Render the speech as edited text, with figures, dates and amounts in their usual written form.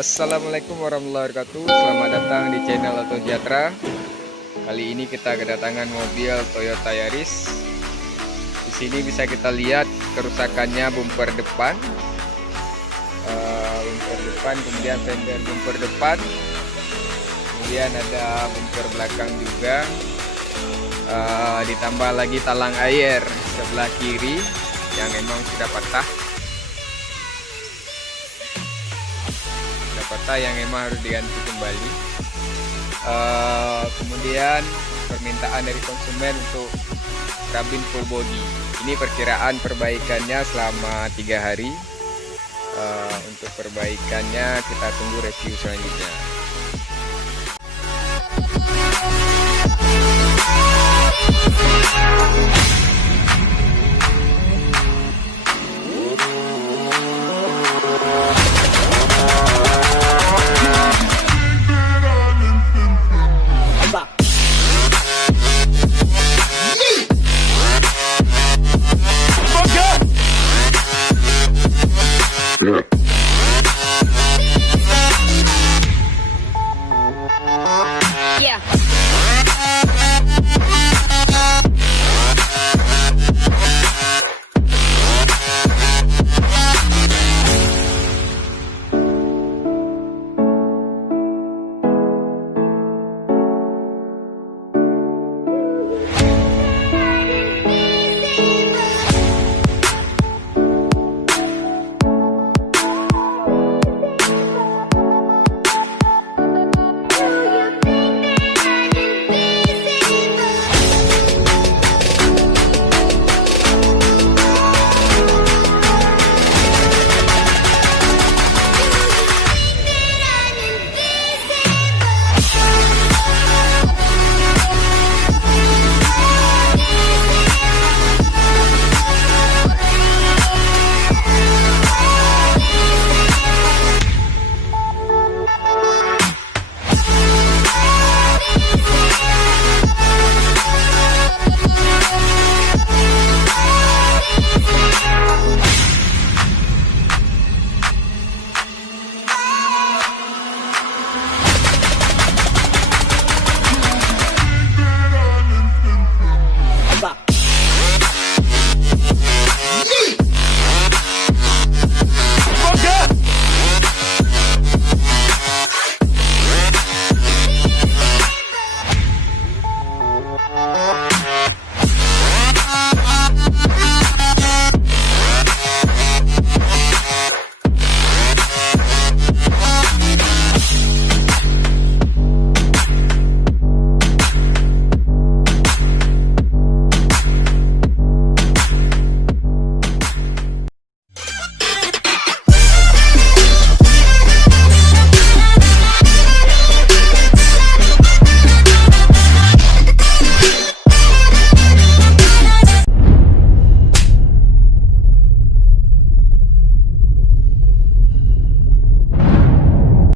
Assalamualaikum warahmatullahi wabarakatuh. Selamat datang di channel Auto Sejahtera. Kali ini kita kedatangan mobil Toyota Yaris. Di sini bisa kita lihat kerusakannya bumper depan, kemudian fender bumper depan, kemudian ada bumper belakang juga. Ditambah lagi talang air sebelah kiri yang memang sudah patah. Yang memang harus diganti kembali. Kemudian permintaan dari konsumen untuk kabin full body. Ini perkiraan perbaikannya selama 3 hari. Untuk perbaikannya kita tunggu review selanjutnya. Yeah.